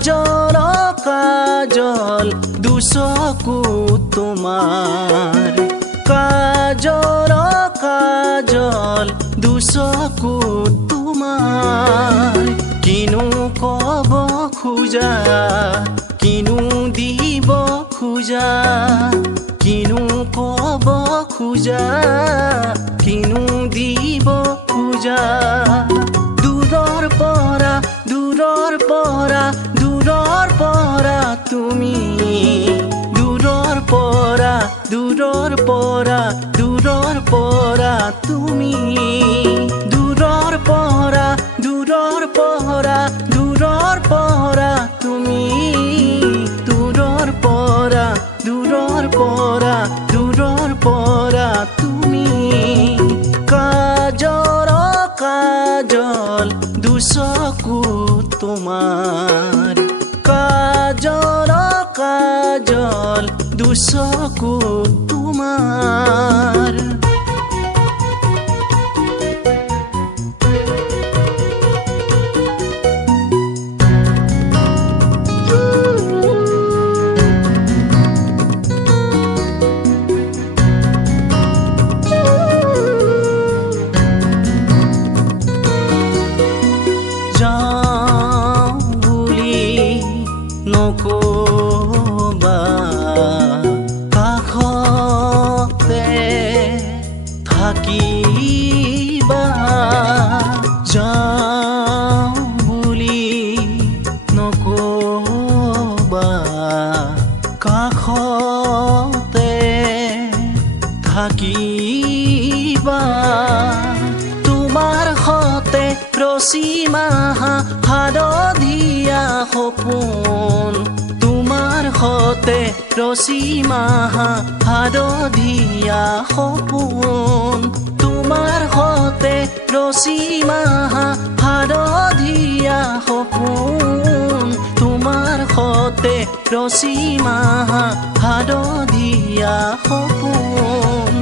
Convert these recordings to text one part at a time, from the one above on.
কাজল কাজল দুচকু তোমাৰ কাজল কাজল দুচকু তোমাৰ কিনো কব খোজা কিনো দিব খোজা কিনো কব খোজা কিনো দিব খোজা দূৰৰ পৰা দূৰৰ পৰা দূৰৰ পৰা তুমি দূৰৰ পৰা দূৰৰ পৰা দূৰৰ পৰা তুমি দূৰৰ পৰা দূৰৰ পৰা দূৰৰ পৰা তুমি দূৰৰ পৰা দূৰৰ পৰা দূৰৰ পৰা তুমি কাজল কাজল দুচকু তোমাৰ কাজল কাজল দুচকু তোমাৰ নকবা কাষতে থাকিবা যাওঁ বুলি নকবা কাষতে থাকিবা তোমাৰ সতে ৰচি মাহা হালধীয়া সপোন তোমাৰ সতে ৰচি মাহা হালধীয়া সপোন তোমাৰ সতে ৰচি মাহা হালধীয়া সপোন তোমাৰ সতে ৰচি মাহা হালধীয়া সপোন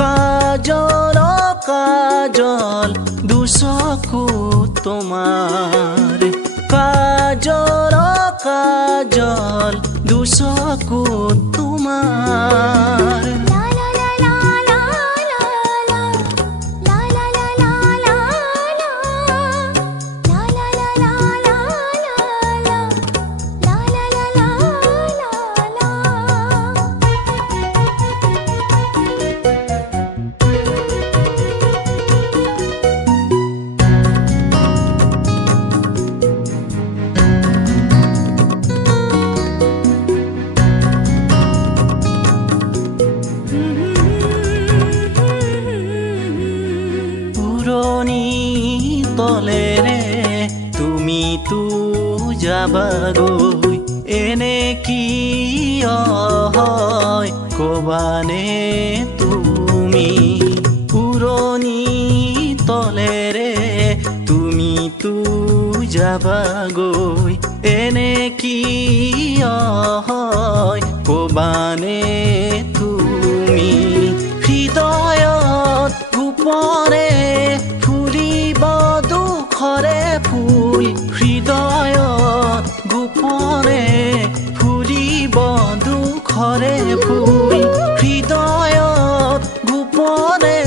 কাজল কাজল দুচকু তোমাৰ কাজল কাজল দুচকু তোমাৰ তলেৰে তুমিতো যাবাগৈ এনে কিয় হয় কবানে তুমি পুৰণি তলেৰে তুমিতো যাবাগৈ এনে কিয় হয় কবানে তুমি হৃদয়ত গোপনে দুখৰে ফুল হৃদয়ত গোপনে ফুলিব দুখৰে ফুল হৃদয়ত গোপনে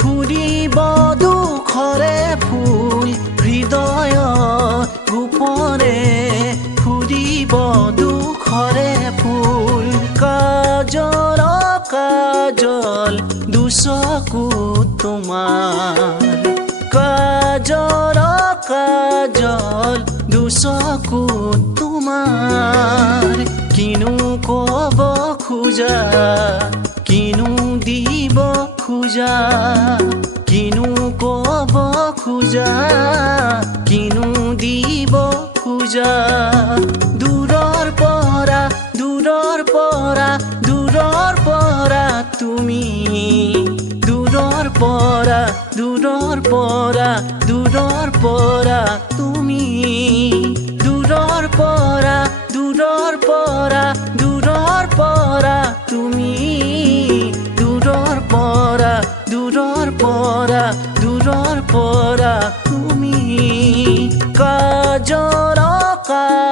ফুলিব দুখৰে ফুল হৃদয়ত গোপনে ফুলিব দুখৰে ফুল কাজল কাজল দুচকু তোমাৰ কাজল কাজল দুচকু তোমাৰ কিনো কব খোজা কিনো দিব খোজা কিনো কব খোজা কিনো দিব খোজা দূৰৰ পৰা দূৰৰ পৰা দূৰৰ পৰা তুমি দূৰৰ পৰা দূৰৰ পৰা দূৰৰ পৰা তুমি দূৰৰ পৰা দূৰৰ পৰা দূৰৰ পৰা তুমি দূৰৰ পৰা দূৰৰ পৰা দূৰৰ পৰা তুমি কাজল